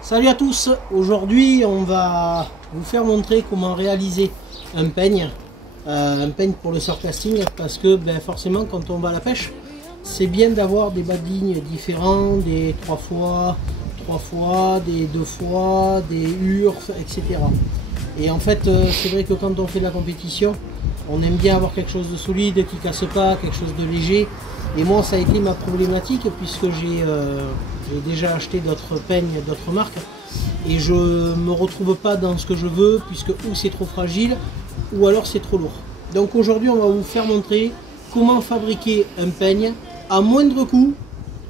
Salut à tous, aujourd'hui on va vous faire montrer comment réaliser un peigne pour le surcasting, parce que forcément quand on va à la pêche, c'est bien d'avoir des badines différents, des 3 fois, des 2 fois, des urfs, etc. Et en fait c'est vrai que quand on fait de la compétition, on aime bien avoir quelque chose de solide, qui casse pas, quelque chose de léger. Et moi ça a été ma problématique, puisque j'ai déjà acheté d'autres peignes, d'autres marques, et je me retrouve pas dans ce que je veux, puisque ou c'est trop fragile ou alors c'est trop lourd. Donc aujourd'hui on va vous faire montrer comment fabriquer un peigne à moindre coût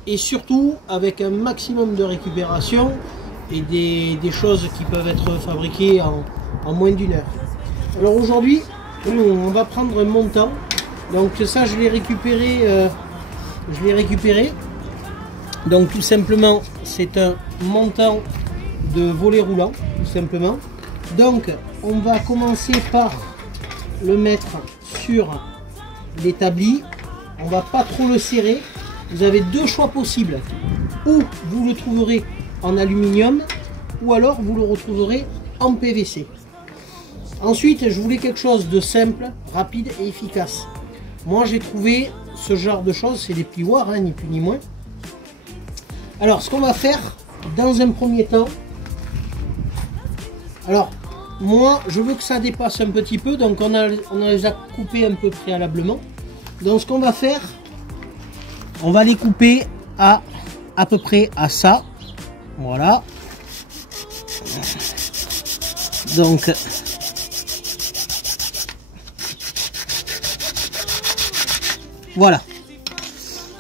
et surtout avec un maximum de récupération et des choses qui peuvent être fabriquées en moins d'1 heure. Alors aujourd'hui on va prendre un montant. Donc ça je l'ai récupéré. Donc tout simplement c'est un montant de volet roulant, tout simplement. Donc on va commencer par le mettre sur l'établi. On va pas trop le serrer. Vous avez 2 choix possibles. Ou vous le trouverez en aluminium, ou alors vous le retrouverez en PVC. Ensuite je voulais quelque chose de simple, rapide et efficace. Moi j'ai trouvé ce genre de choses, c'est des plioirs, ni plus ni moins. Alors ce qu'on va faire dans un premier temps, alors moi je veux que ça dépasse un petit peu, donc on a les a coupés un peu préalablement. Donc ce qu'on va faire, on va les couper à peu près à ça, voilà. Donc voilà.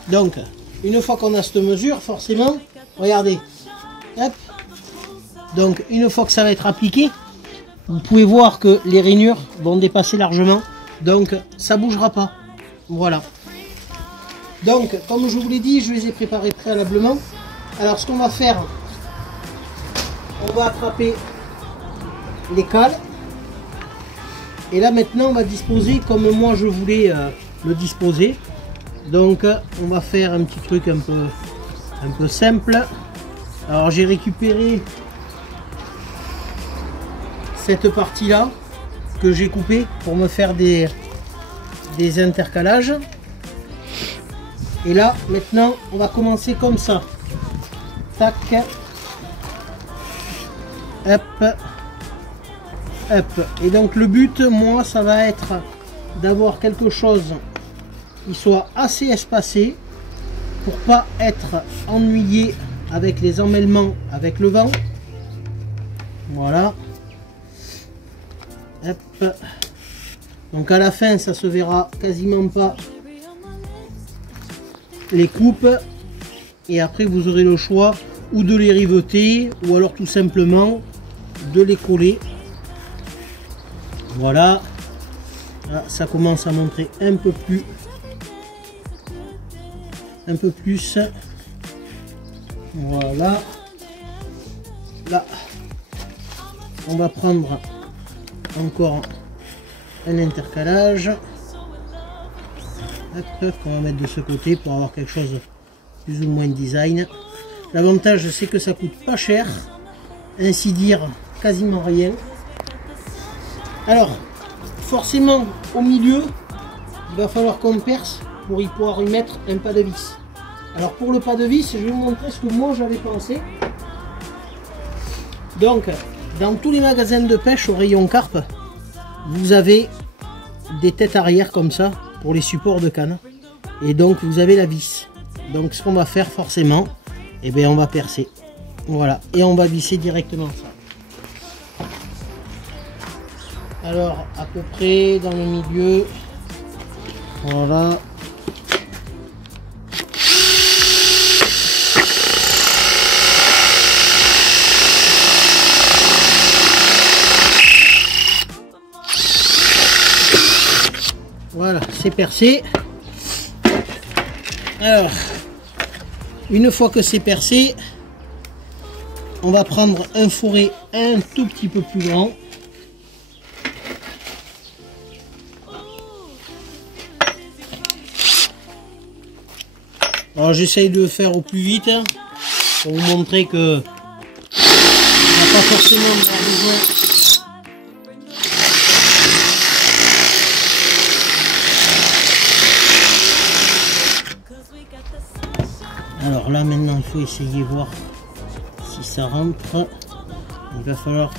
Donc une fois qu'on a cette mesure, forcément, regardez, hop. Donc une fois que ça va être appliqué, vous pouvez voir que les rainures vont dépasser largement, donc ça bougera pas. Voilà. Donc comme je vous l'ai dit, je les ai préparés préalablement. Alors ce qu'on va faire, on va attraper les cales, et là maintenant on va disposer comme moi je voulais le disposer. Donc on va faire un petit truc un peu simple. Alors j'ai récupéré cette partie là que j'ai coupée pour me faire des intercalages. Et là maintenant on va commencer comme ça, tac, hop, hop. Et donc le but, moi, ça va être d'avoir quelque chose qui soit assez espacé pour pas être ennuyé avec les emmêlements avec le vent. Voilà, hop. Donc à la fin ça se verra quasiment pas les coupes, et après vous aurez le choix ou de les riveter ou alors tout simplement de les coller. Voilà, là, ça commence à montrer un peu plus. Voilà. Là on va prendre encore un intercalage. Hop, qu'on va mettre de ce côté pour avoir quelque chose de plus ou moins design. L'avantage c'est que ça coûte pas cher, ainsi dire quasiment rien. Alors forcément au milieu il va falloir qu'on perce pour y pouvoir y mettre un pas de vis. Alors pour le pas de vis, je vais vous montrer ce que moi j'avais pensé. Donc dans tous les magasins de pêche au rayon carpe, vous avez des têtes arrière comme ça pour les supports de canne, et donc vous avez la vis. Donc ce qu'on va faire forcément, eh bien on va percer, voilà, et on va visser directement ça. Alors à peu près dans le milieu, voilà. Voilà, c'est percé. Alors, une fois que c'est percé, on va prendre un fourré un tout petit peu plus grand. Alors j'essaye de faire au plus vite hein, pour vous montrer que on n'a pas forcément besoin. Alors là maintenant il faut essayer voir si ça rentre. Il va falloir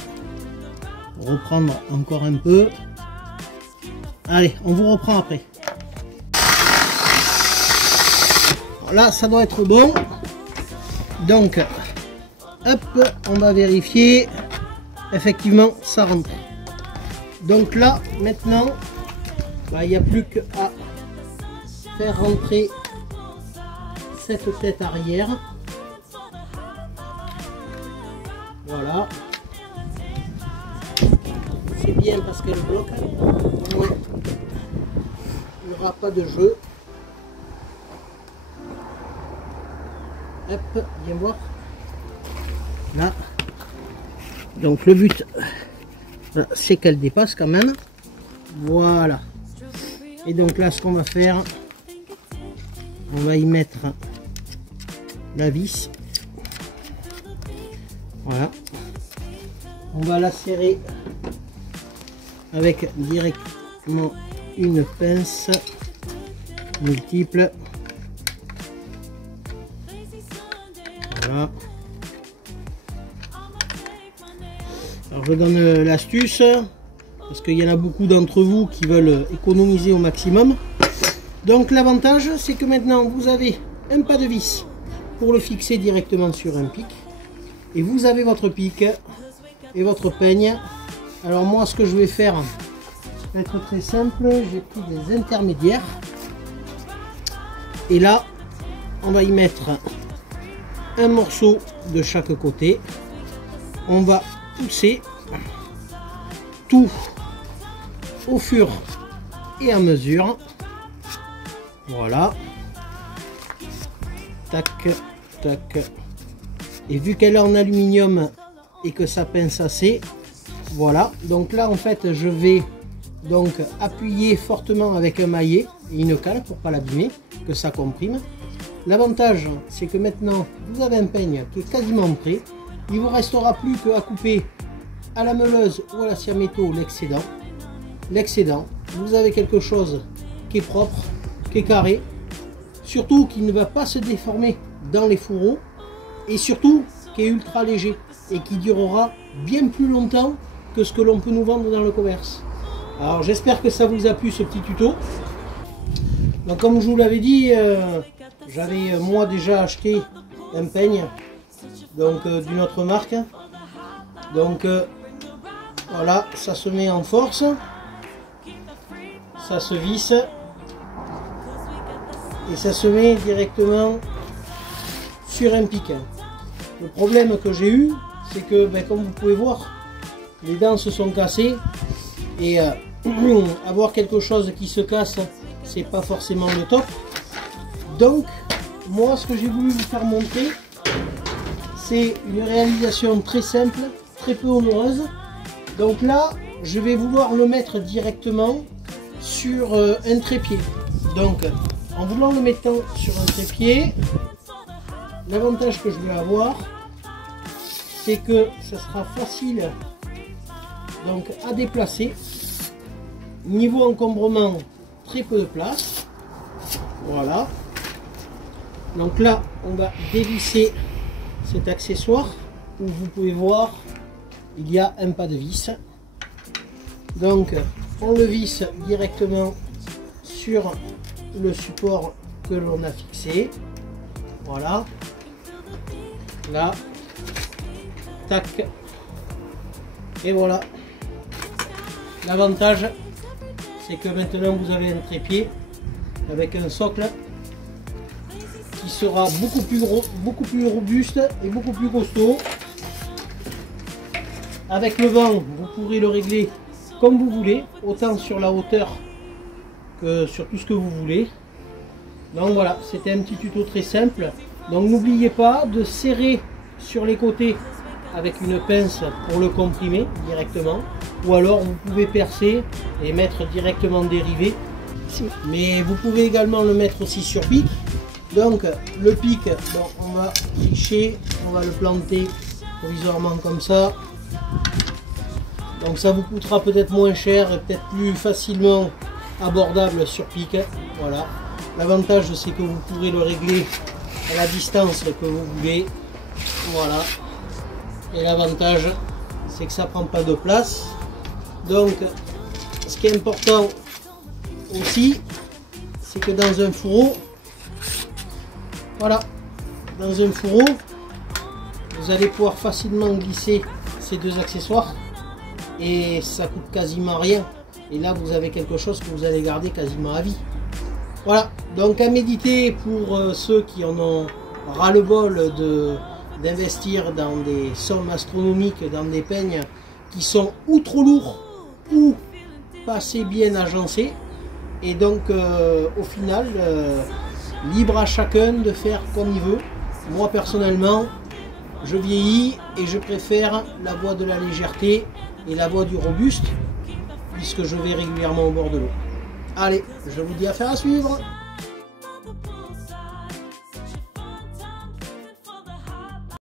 reprendre encore un peu. Allez, on vous reprend après. Là ça doit être bon. Donc hop, on va vérifier. Effectivement ça rentre. Donc là maintenant il n'y a plus qu'à faire rentrer cette tête arrière. Voilà. C'est bien parce qu'elle bloque. Il n'y aura pas de jeu. Hop, viens voir. Là. Donc le but, c'est qu'elle dépasse quand même. Voilà. Et donc là, ce qu'on va faire, on va y mettre la vis. Voilà. On va la serrer avec directement une pince multiple. Voilà. Alors je donne l'astuce parce qu'il y en a beaucoup d'entre vous qui veulent économiser au maximum. Donc l'avantage c'est que maintenant vous avez un pas de vis pour le fixer directement sur un pic et vous avez votre pic et votre peigne. Alors moi ce que je vais faire va être très simple, j'ai pris des intermédiaires et là on va y mettre un morceau de chaque côté. On va pousser tout au fur et à mesure. Voilà. Tac, tac. Et vu qu'elle est en aluminium et que ça pince assez, voilà. Donc là en fait je vais donc appuyer fortement avec un maillet et une cale pour pas l'abîmer, que ça comprime. L'avantage c'est que maintenant vous avez un peigne qui est quasiment prêt. Il vous restera plus qu'à couper à la meuleuse ou à la scie à métaux l'excédent. L'excédent, vous avez quelque chose qui est propre, qui est carré, surtout qui ne va pas se déformer dans les fourreaux et surtout qui est ultra léger et qui durera bien plus longtemps que ce que l'on peut nous vendre dans le commerce. Alors j'espère que ça vous a plu ce petit tuto. Donc comme je vous l'avais dit, j'avais moi déjà acheté un peigne donc d'une autre marque. Donc voilà, ça se met en force, ça se visse et ça se met directement sur un pic. Le problème que j'ai eu, c'est que comme vous pouvez voir, les dents se sont cassées et avoir quelque chose qui se casse, c'est pas forcément le top. Donc moi ce que j'ai voulu vous faire montrer, c'est une réalisation très simple, très peu onéreuse. Donc là je vais vouloir le mettre directement sur un trépied. Donc en voulant le mettre sur un trépied, l'avantage que je vais avoir, c'est que ça sera facile donc à déplacer. Niveau encombrement, très peu de place. Voilà. Donc là on va dévisser cet accessoire où vous pouvez voir il y a un pas de vis. Donc on le visse directement sur le support que l'on a fixé. Voilà. Là. Tac. Et voilà. L'avantage c'est que maintenant vous avez un trépied avec un socle qui sera beaucoup plus gros, beaucoup plus robuste et beaucoup plus costaud. Avec le vent, vous pourrez le régler comme vous voulez, autant sur la hauteur que sur tout ce que vous voulez. Donc voilà, c'était un petit tuto très simple. Donc n'oubliez pas de serrer sur les côtés avec une pince pour le comprimer directement, ou alors vous pouvez percer et mettre directement dérivé. Mais vous pouvez également le mettre aussi sur pic Donc le pic, bon, on va tricher, on va le planter provisoirement comme ça. Donc ça vous coûtera peut-être moins cher et peut-être plus facilement abordable sur pic. Voilà. L'avantage c'est que vous pourrez le régler à la distance que vous voulez. Voilà. Et l'avantage c'est que ça prend pas de place. Donc ce qui est important aussi, c'est que dans un fourreau, voilà, dans un fourreau, vous allez pouvoir facilement glisser ces deux accessoires et ça coûte quasiment rien. Et là, vous avez quelque chose que vous allez garder quasiment à vie. Voilà, donc à méditer pour ceux qui en ont ras-le-bol d'investir dans des sommes astronomiques, dans des peignes qui sont ou trop lourds ou pas assez bien agencés. Et donc, au final, libre à chacun de faire comme il veut. Moi, personnellement, je vieillis et je préfère la voie de la légèreté et la voie du robuste, puisque je vais régulièrement au bord de l'eau. Allez, je vous dis affaire à suivre.